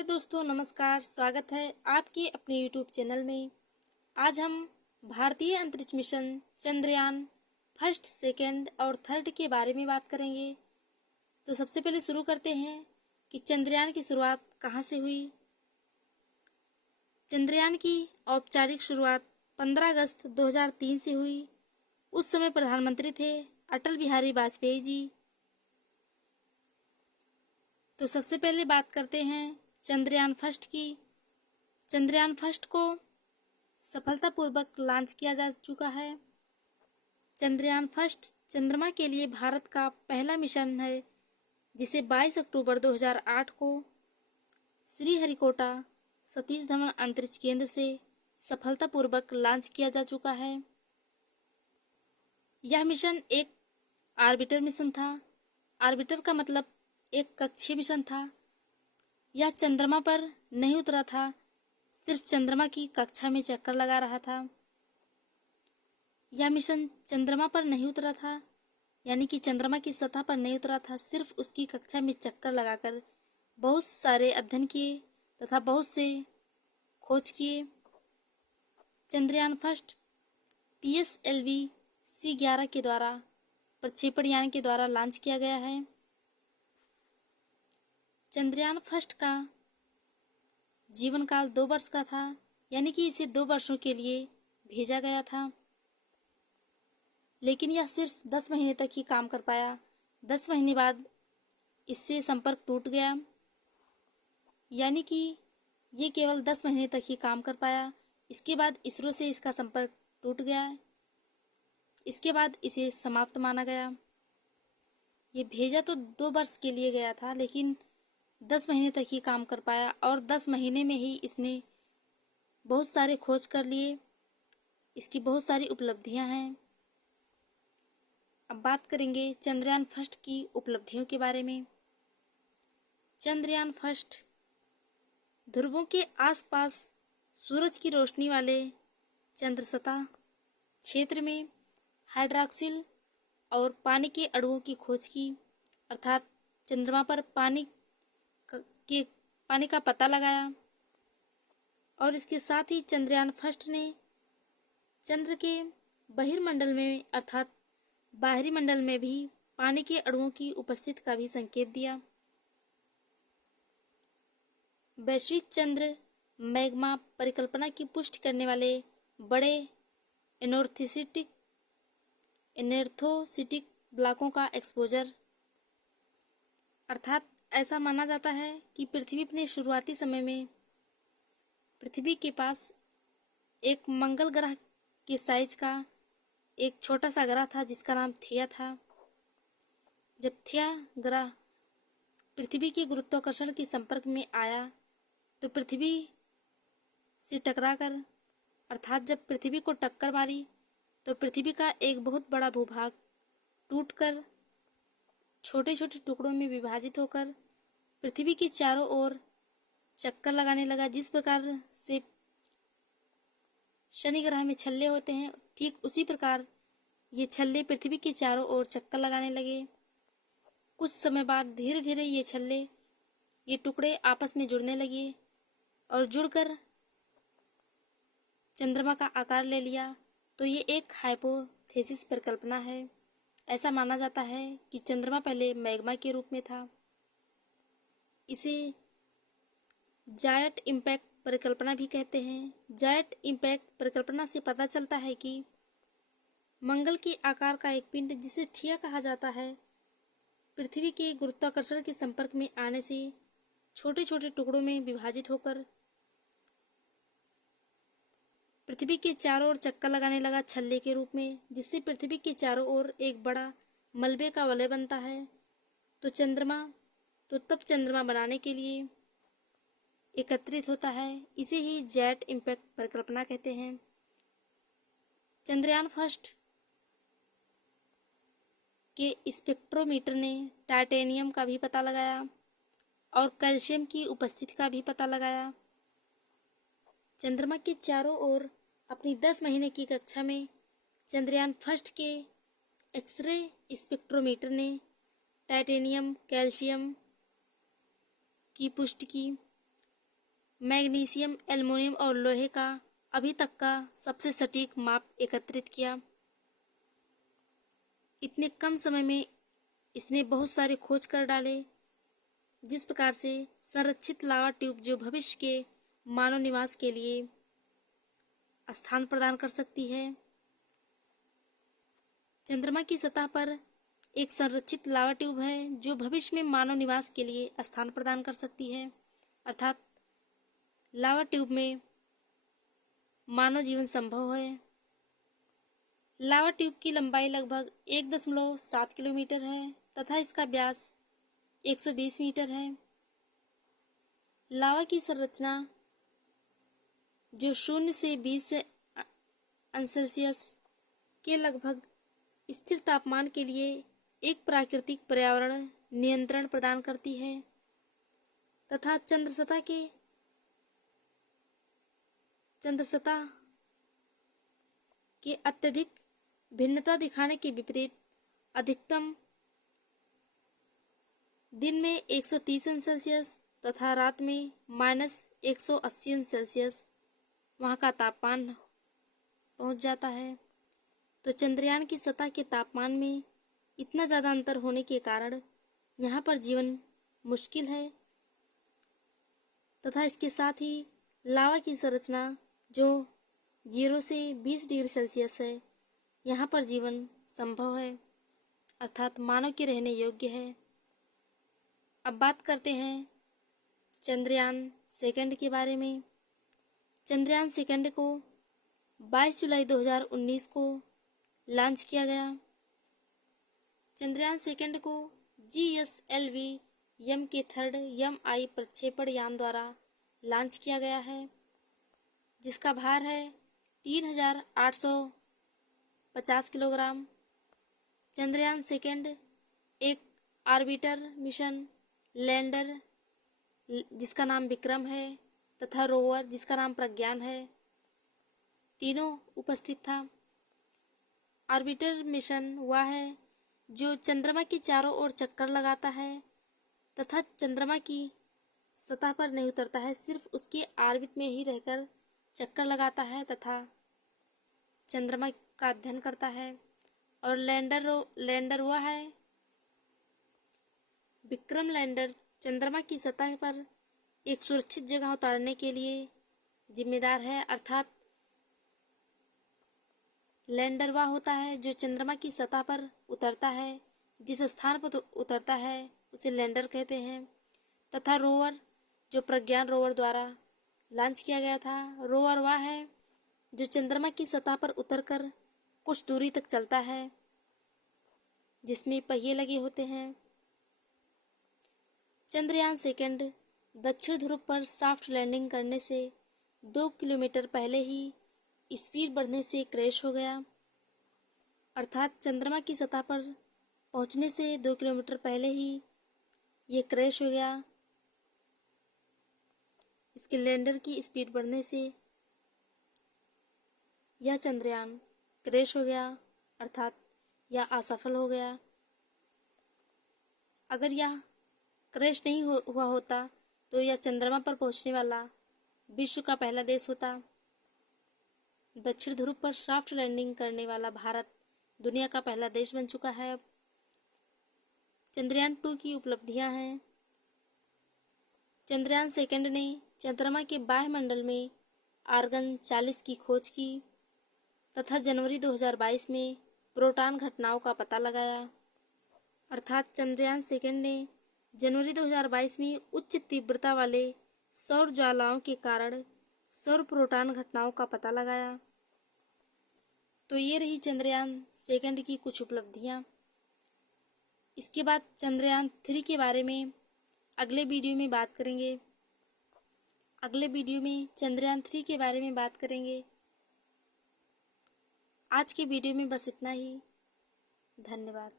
Hello दोस्तों, नमस्कार। स्वागत है आपके अपने यूट्यूब चैनल में। आज हम भारतीय अंतरिक्ष मिशन चंद्रयान फर्स्ट, सेकंड और थर्ड के बारे में बात करेंगे। तो सबसे पहले शुरू करते हैं कि चंद्रयान की शुरुआत कहाँ से हुई। चंद्रयान की औपचारिक शुरुआत 15 अगस्त 2003 से हुई। उस समय प्रधानमंत्री थे अटल बिहारी वाजपेयी जी। तो सबसे पहले बात करते हैं चंद्रयान फर्स्ट की। चंद्रयान फर्स्ट को सफलतापूर्वक लॉन्च किया जा चुका है। चंद्रयान फर्स्ट चंद्रमा के लिए भारत का पहला मिशन है, जिसे 22 अक्टूबर 2008 को श्रीहरिकोटा सतीश धवन अंतरिक्ष केंद्र से सफलतापूर्वक लॉन्च किया जा चुका है। यह मिशन एक ऑर्बिटर मिशन था। ऑर्बिटर का मतलब एक कक्षीय मिशन था। यह चंद्रमा पर नहीं उतरा था, सिर्फ चंद्रमा की कक्षा में चक्कर लगा रहा था। यह मिशन चंद्रमा पर नहीं उतरा था, यानी कि चंद्रमा की सतह पर नहीं उतरा था, सिर्फ उसकी कक्षा में चक्कर लगाकर बहुत सारे अध्ययन किए तथा बहुत से खोज किए। चंद्रयान फर्स्ट PSLV C11 के द्वारा प्रक्षेपण यान के द्वारा लॉन्च किया गया है। चंद्रयान फर्स्ट का जीवन काल 2 वर्ष का था, यानी कि इसे 2 वर्षों के लिए भेजा गया था, लेकिन यह सिर्फ 10 महीने तक ही काम कर पाया। 10 महीने बाद इससे संपर्क टूट गया, यानी कि ये केवल 10 महीने तक ही काम कर पाया। इसके बाद इसरो से इसका संपर्क टूट गया। इसके बाद इसे समाप्त माना गया। ये भेजा तो 2 वर्ष के लिए गया था, लेकिन 10 महीने तक ही काम कर पाया और 10 महीने में ही इसने बहुत सारे खोज कर लिए। इसकी बहुत सारी उपलब्धियां हैं। अब बात करेंगे चंद्रयान फर्स्ट की उपलब्धियों के बारे में। चंद्रयान फर्स्ट ध्रुवों के आसपास सूरज की रोशनी वाले चंद्र सतह क्षेत्र में हाइड्रॉक्सिल और पानी के अणुओं की खोज की, अर्थात चंद्रमा पर पानी का पता लगाया। और इसके साथ ही चंद्रयान फर्स्ट ने चंद्र के बहिर्मंडल में अर्थात बाहरी मंडल में भी पानी के अणुओं की उपस्थिति का भी संकेत दिया। वैश्विक चंद्र मैग्मा परिकल्पना की पुष्टि करने वाले बड़े एनेर्थोसिटिक ब्लॉकों का एक्सपोजर, अर्थात ऐसा माना जाता है कि पृथ्वी अपने शुरुआती समय में पृथ्वी के पास एक मंगल ग्रह के साइज का एक छोटा सा ग्रह था, जिसका नाम थिया था। जब थिया ग्रह पृथ्वी के गुरुत्वाकर्षण के संपर्क में आया तो पृथ्वी से टकराकर, अर्थात जब पृथ्वी को टक्कर मारी तो पृथ्वी का एक बहुत बड़ा भूभाग टूटकर छोटे छोटे टुकड़ों में विभाजित होकर पृथ्वी के चारों ओर चक्कर लगाने लगा। जिस प्रकार से शनि ग्रह में छल्ले होते हैं, ठीक उसी प्रकार ये छल्ले पृथ्वी के चारों ओर चक्कर लगाने लगे। कुछ समय बाद धीरे धीरे ये टुकड़े आपस में जुड़ने लगे और जुड़कर चंद्रमा का आकार ले लिया। तो ये एक हाइपोथेसिस परिकल्पना है। ऐसा माना जाता है कि चंद्रमा पहले मैग्मा के रूप में था। इसे जायंट इम्पैक्ट परिकल्पना भी कहते हैं। जायंट इम्पैक्ट परिकल्पना से पता चलता है कि मंगल के आकार का एक पिंड, जिसे थिया कहा जाता है, पृथ्वी के गुरुत्वाकर्षण के संपर्क में आने से छोटे छोटे टुकड़ों में विभाजित होकर पृथ्वी के चारों ओर चक्कर लगाने लगा छल्ले के रूप में, जिससे पृथ्वी के चारों ओर एक बड़ा मलबे का वलय बनता है। तो तब चंद्रमा बनाने के लिए एकत्रित होता है। इसे ही जेट इम्पैक्ट परिकल्पना कहते हैं। चंद्रयान फर्स्ट के स्पेक्ट्रोमीटर ने टाइटेनियम का भी पता लगाया और कैल्शियम की उपस्थिति का भी पता लगाया। चंद्रमा के चारों ओर अपनी 10 महीने की कक्षा में चंद्रयान फर्स्ट के एक्सरे स्पेक्ट्रोमीटर ने टाइटेनियम, कैल्शियम की पुष्टि की। मैग्नीशियम, एल्युमिनियम और लोहे का अभी तक का सबसे सटीक माप एकत्रित किया। इतने कम समय में इसने बहुत सारे खोज कर डाले, जिस प्रकार से संरक्षित लावा ट्यूब जो भविष्य के मानव निवास के लिए स्थान प्रदान कर सकती है। चंद्रमा की सतह पर एक संरक्षित लावा ट्यूब है जो भविष्य में मानव निवास के लिए स्थान प्रदान कर सकती है, अर्थात लावा ट्यूब में मानव जीवन संभव है। लावा ट्यूब की लंबाई लगभग 1.7 किलोमीटर है तथा इसका व्यास 120 मीटर है। लावा की संरचना जो 0 से 20 अंश सेल्सियस के लगभग स्थिर तापमान के लिए एक प्राकृतिक पर्यावरण नियंत्रण प्रदान करती है तथा चंद्र सतह के अत्यधिक भिन्नता दिखाने के विपरीत अधिकतम दिन में 130 अंश सेल्सियस तथा रात में -180 अंश सेल्सियस वहाँ का तापमान पहुँच जाता है। तो चंद्रयान की सतह के तापमान में इतना ज़्यादा अंतर होने के कारण यहाँ पर जीवन मुश्किल है तथा इसके साथ ही लावा की संरचना जो 0 से 20 डिग्री सेल्सियस है, यहाँ पर जीवन संभव है, अर्थात मानव के रहने योग्य है। अब बात करते हैं चंद्रयान सेकंड के बारे में। चंद्रयान सेकंड को 22 जुलाई 2019 को लॉन्च किया गया। चंद्रयान सेकंड को GSLV M के 3rd MI प्रक्षेपण यान द्वारा लॉन्च किया गया है, जिसका भार है 3850 किलोग्राम। चंद्रयान सेकंड एक ऑर्बिटर मिशन, लैंडर जिसका नाम विक्रम है तथा रोवर जिसका नाम प्रज्ञान है, तीनों उपस्थित था। ऑर्बिटर मिशन वह है जो चंद्रमा के चारों ओर चक्कर लगाता है तथा चंद्रमा की सतह पर नहीं उतरता है, सिर्फ उसके ऑर्बिट में ही रहकर चक्कर लगाता है तथा चंद्रमा का अध्ययन करता है। और लैंडर वह है, विक्रम लैंडर चंद्रमा की सतह पर एक सुरक्षित जगह उतारने के लिए जिम्मेदार है, अर्थात लैंडर वह होता है जो चंद्रमा की सतह पर उतरता है, जिस स्थान पर उतरता है उसे लैंडर कहते हैं। तथा रोवर जो प्रज्ञान रोवर द्वारा लॉन्च किया गया था, रोवर वह है जो चंद्रमा की सतह पर उतरकर कुछ दूरी तक चलता है, जिसमें पहिए लगे होते हैं। चंद्रयान सेकंड दक्षिण ध्रुव पर सॉफ्ट लैंडिंग करने से 2 किलोमीटर पहले ही स्पीड बढ़ने से क्रैश हो गया, अर्थात चंद्रमा की सतह पर पहुंचने से 2 किलोमीटर पहले ही ये क्रैश हो गया। इसके लैंडर की स्पीड बढ़ने से यह चंद्रयान क्रैश हो गया, अर्थात यह असफल हो गया। अगर यह क्रैश नहीं हुआ होता तो यह चंद्रमा पर पहुंचने वाला विश्व का पहला देश होता। दक्षिण ध्रुव पर सॉफ्ट लैंडिंग करने वाला भारत दुनिया का पहला देश बन चुका है। चंद्रयान 2 की उपलब्धियां हैं। चंद्रयान सेकंड ने चंद्रमा के बाह्यमंडल में आर्गन 40 की खोज की तथा जनवरी 2022 में प्रोटॉन घटनाओं का पता लगाया, अर्थात चंद्रयान सेकंड ने जनवरी 2022 में उच्च तीव्रता वाले सौर ज्वालाओं के कारण सौर प्रोटॉन घटनाओं का पता लगाया। तो ये रही चंद्रयान सेकंड की कुछ उपलब्धियां। इसके बाद चंद्रयान 3 के बारे में अगले वीडियो में बात करेंगे। अगले वीडियो में चंद्रयान 3 के बारे में बात करेंगे। आज के वीडियो में बस इतना ही। धन्यवाद।